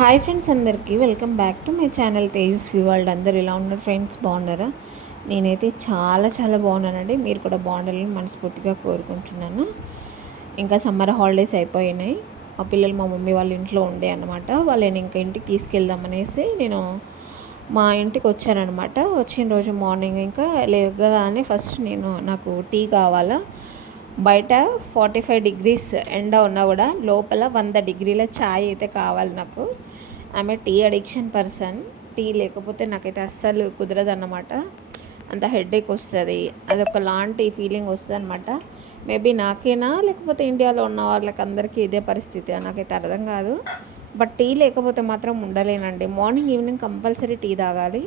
Hi friends, అందరికీ welcome back to my channel Tejaswi world. అందరు ఎలా ఉన్నారు ఫ్రెండ్స్? బాగున్నారా? నేనైతే చాలా బాగున్నానండి. మీరు కూడా బాగుండాలని మనస్ఫూర్తిగా కోరుకుంటున్నాను. ఇంకా సమ్మర్ హాలిడేస్ అయిపోయినాయి. మా పిల్లలు మా మమ్మీ వాళ్ళ ఇంట్లో ఉండే అనమాట. వాళ్ళని ఇంకా ఇంటికి తీసుకెళ్దామనేసి నేను మా ఇంటికి వచ్చానమాట. వచ్చిన రోజు మార్నింగ్ ఇంకా లేవగానే ఫస్ట్ నాకు టీ కావాలా. బయట 45 డిగ్రీస్ ఎండ ఉన్నా కూడా లోపల 100 డిగ్రీల ఛాయ్ అయితే కావాలి నాకు. ఆమె టీ అడిక్షన్ పర్సన్. టీ లేకపోతే నాకైతే అస్సలు కుదరదు అన్నమాట. అంత హెడేక్ వస్తుంది, అదొక లాంటి ఫీలింగ్ వస్తుంది అనమాట. మేబీ నాకేనా లేకపోతే ఇండియాలో ఉన్న వాళ్ళకి అందరికీ ఇదే పరిస్థితి నాకైతే అర్థం కాదు. బట్ టీ లేకపోతే మాత్రం ఉండలేనండి. మార్నింగ్ ఈవినింగ్ కంపల్సరీ టీ తాగాలి.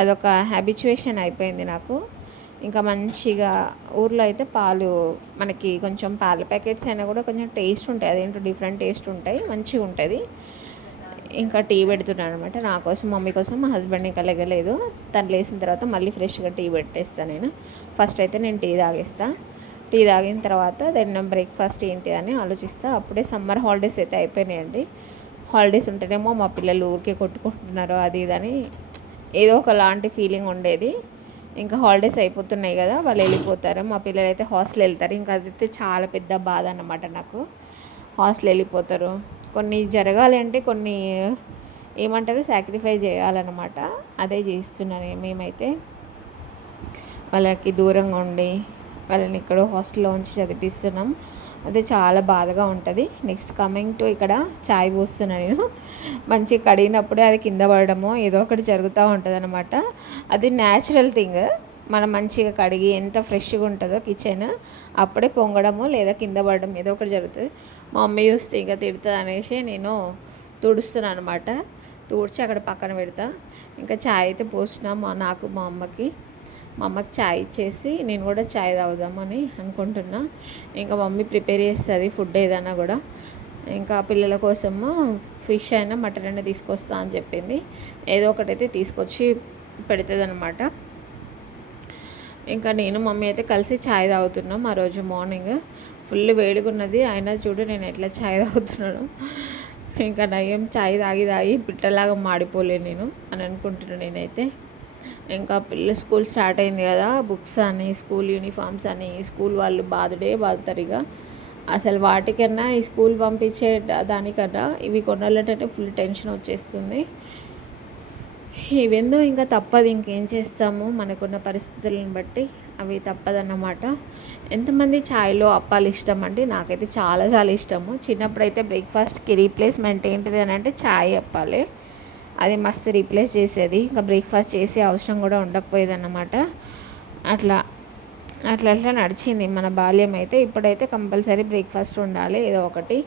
అదొక హ్యాబిచువేషన్ అయిపోయింది నాకు. ఇంకా మంచిగా ఊర్లో అయితే పాలు మనకి కొంచెం పాల ప్యాకెట్స్ అయినా కూడా కొంచెం టేస్ట్ ఉంటాయి, అదేంటో డిఫరెంట్ టేస్ట్ ఉంటాయి, మంచిగా ఉంటుంది. ఇంకా టీ పెడుతున్నాను అనమాట నా కోసం. మమ్మీ కోసం మా హస్బెండ్ ఇంకా లెగలేదు. తను లేచిన తర్వాత మళ్ళీ ఫ్రెష్గా టీ పెట్టేస్తాను నేను. ఫస్ట్ అయితే నేను టీ తాగేస్తాను. టీ తాగిన తర్వాత దెన్ బ్రేక్ఫాస్ట్ ఏంటి అని ఆలోచిస్తా. అప్పుడే సమ్మర్ హాలిడేస్ అయితే అయిపోయినాయండి. హాలిడేస్ ఉంటేనేమో మా పిల్లలు ఊరికే కొట్టుకుంటున్నారు అది ఇదని ఏదో ఒకలాంటి ఫీలింగ్ ఉండేది. ఇంకా హాలిడేస్ అయిపోతున్నాయి కదా, వాళ్ళు వెళ్ళిపోతారు. మా పిల్లలు అయితే హాస్టల్ వెళ్తారు. ఇంకా అదైతే చాలా పెద్ద బాధ అన్నమాట నాకు. హాస్టల్ వెళ్ళిపోతారు. కొన్ని జరగాలి అంటే కొన్ని ఏమంటారు సాక్రిఫైస్ చేయాలన్నమాట. అదే చేస్తున్నాను మేమైతే. వాళ్ళకి దూరంగా ఉండి వాళ్ళని ఇక్కడ హాస్టల్లో ఉంచి చదివిస్తున్నాం. అదే చాలా బాధగా ఉంటుంది. నెక్స్ట్ కమింగ్ టు ఇక్కడ చాయ్ పోస్తున్నాను నేను. మంచిగా కడిగినప్పుడే అది కింద పడడము ఏదో ఒకటి జరుగుతూ ఉంటుంది అనమాట. అది న్యాచురల్ థింగ్. మనం మంచిగా కడిగి ఎంత ఫ్రెష్గా ఉంటుందో కిచెన్, అప్పుడే పొంగడము లేదా కింద పడడం ఏదో ఒకటి జరుగుతుంది. మా మమ్మీ చూస్తే ఇంకా తిడుతుంది అనేసి నేను తుడుస్తున్నాను అనమాట. తుడిచి అక్కడ పక్కన పెడతా. ఇంకా చాయ్ అయితే పోసిన నాకు మా అమ్మకి చాయ్ ఇచ్చేసి నేను కూడా చాయ్ తాగుదామని అనుకుంటున్నా. ఇంకా మమ్మీ ప్రిపేర్ చేస్తుంది ఫుడ్ ఏదైనా కూడా. ఇంకా పిల్లల కోసము ఫిష్ అయినా మటన్ అయినా తీసుకొస్తా అని చెప్పింది. ఏదో ఒకటైతే తీసుకొచ్చి పెడుతుంది అనమాట. ఇంకా నేను మమ్మీ అయితే కలిసి ఛాయ్ తాగుతున్నాం. ఆ రోజు మార్నింగ్ ఫుల్ వేడిగా ఉన్నది, అయినా చూడు నేను ఎట్లా ఛాయ్ తాగుతున్నాను. ఇంకా నయం ఛాయ్ తాగి పిట్టలాగా మాడిపోలే నేను అని అనుకుంటున్నాను నేనైతే. ఇంకా పిల్లల స్కూల్ స్టార్ట్ అయింది కదా, బుక్స్ అని స్కూల్ యూనిఫామ్స్ అని స్కూల్ వాళ్ళు బాధుతారు. ఇక అసలు వాటికన్నా ఈ స్కూల్ పంపించే దానికన్నా ఇవి కొనాలంటే ఫుల్ టెన్షన్ వచ్చేస్తుంది. ఇవెందో ఇంకా తప్పదు, ఇంకేం చేస్తాము, మనకున్న పరిస్థితులను బట్టి అవి తప్పదన్నమాట. ఎంతమంది ఛాయ్లో అప్పాలు ఇష్టం అంటే నాకైతే చాలా ఇష్టము. చిన్నప్పుడైతే బ్రేక్ఫాస్ట్కి రీప్లేస్మెంట్ ఏంటిది అని అంటే ఛాయ్ అప్పాలే. అది మస్తు రీప్లేస్ చేసేది. ఇంకా బ్రేక్ఫాస్ట్ చేసే అవసరం కూడా ఉండకపోయేది అన్నమాట. అట్లా నడిచింది మన బాల్యం అయితే. ఇప్పుడైతే కంపల్సరీ బ్రేక్ఫాస్ట్ ఉండాలి ఏదో ఒకటి,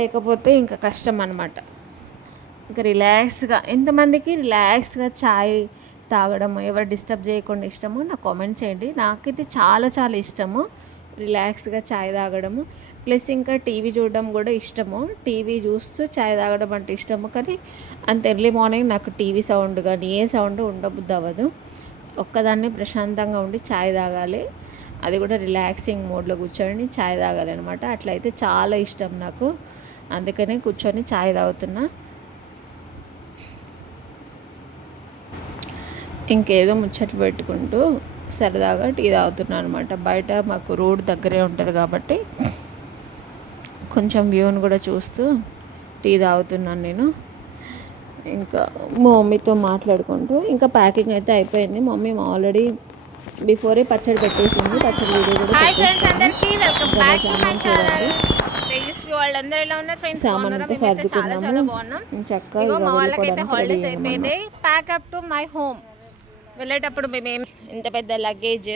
లేకపోతే ఇంకా కష్టం అన్నమాట. ఇంకా రిలాక్స్గా ఎంతమందికి రిలాక్స్గా ఛాయ్ తాగడం ఎవరు డిస్టర్బ్ చేయకుండా ఇష్టమో నాకు కామెంట్ చేయండి. నాకైతే చాలా ఇష్టము రిలాక్స్గా ఛాయ్ తాగడము. ప్లస్ ఇంకా టీవీ చూడడం కూడా ఇష్టము. టీవీ చూస్తూ ఛాయ్ తాగడం అంటే ఇష్టము. కానీ అంత ఎర్లీ మార్నింగ్ నాకు టీవీ సౌండ్ కానీ ఏ సౌండ్ ఉండబుద్ధి అవ్వదు. ఒక్కదాన్ని ప్రశాంతంగా ఉండి ఛాయ్ తాగాలి, అది కూడా రిలాక్సింగ్ మోడ్లో కూర్చొని ఛాయ్ తాగాలి అనమాట. అట్లయితే చాలా ఇష్టం నాకు. అందుకనే కూర్చొని ఛాయ్ తాగుతున్నా. ఇంకేదో ముచ్చట్లు పెట్టుకుంటూ సరదాగా టీ తాగుతున్నాను అనమాట. బయట మాకు రోడ్ దగ్గరే ఉంటుంది కాబట్టి కొంచెం వ్యూని కూడా చూస్తూ టీ తాగుతున్నాను నేను. ఇంకా మా మమ్మీతో మాట్లాడుకుంటూ ఇంకా ప్యాకింగ్ అయితే అయిపోయింది. మమ్మీ ఆల్రెడీ బిఫోరే పచ్చడి పెట్టేసింది. పచ్చడి వీడియో కూడా సామాన్ అంతా సర్దుకున్నాము చక్కగా. వెళ్ళేటప్పుడు మేమేమి ఇంత పెద్ద లగేజ్,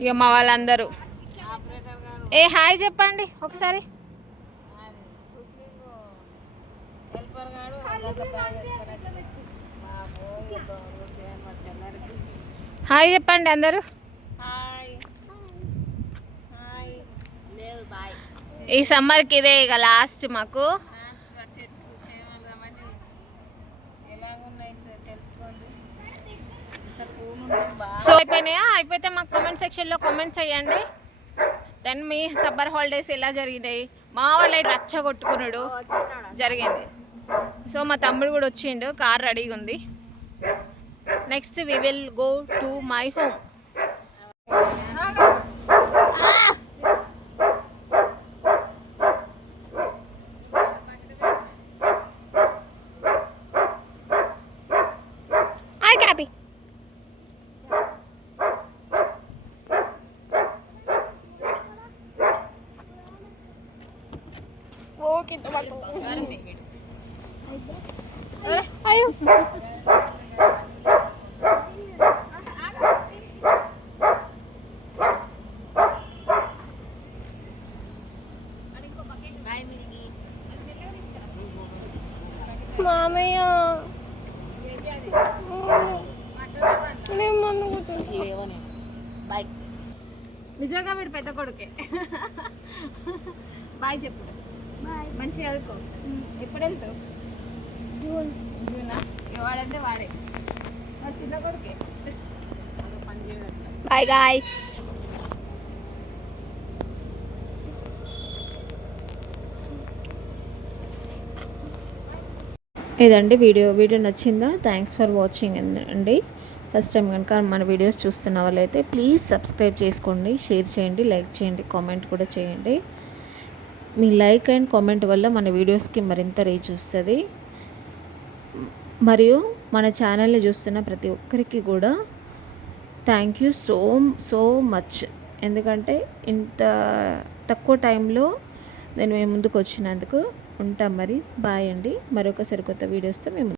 ఇక మా వాళ్ళందరూ హాయ్ చెప్పండి ఒకసారి. హాయ్ చెప్పండి అందరూ. ఈ సమ్మర్కి ఇదే ఇక లాస్ట్ మాకు. సో అయిపోతే మాకు కామెంట్ సెక్షన్లో కామెంట్స్ చేయండి. దెన్ మీ సమ్మర్ హాలిడేస్ ఎలా జరిగినాయి, మా వాళ్ళు అయితే రచ్చ కొట్టుకున్నాడు జరిగింది. సో మా తమ్ముడు కూడా వచ్చిండు, కార్ రెడీగా ఉంది. Next we will go to my home. Hi క్యాపీ. ఓకే అయ్యో మామయ్య బాయ్. నిజంగా వీడు పెద్ద కొడుకే. బాయ్ చెప్పు. మంచిగా చదువుకో. ఎప్పుడు వెళ్తావు? జూనా? వాడంటే వాడే, వాడు చిన్న కొడుకే. Bye guys. ఇదండి వీడియో నచ్చిందా? థ్యాంక్స్ ఫర్ వాచింగ్ అండి. ఫస్ట్ టైం కనుక మన వీడియోస్ చూస్తున్న వాళ్ళైతే ప్లీజ్ సబ్స్క్రైబ్ చేసుకోండి, షేర్ చేయండి, లైక్ చేయండి, కామెంట్ కూడా చేయండి. మీ లైక్ అండ్ కామెంట్ వల్ల మన వీడియోస్కి మరింత రీచ్ వస్తుంది. మరియు మన ఛానల్ని చూస్తున్న ప్రతి ఒక్కరికి కూడా థ్యాంక్ యూ సో మచ్. ఎందుకంటే ఇంత తక్కువ టైంలో నేను మేము ముందుకు వచ్చినందుకు. ఉంటాం మరి. బాయ్ అండి. మరొక సరికొత్త వీడియోస్తో మేము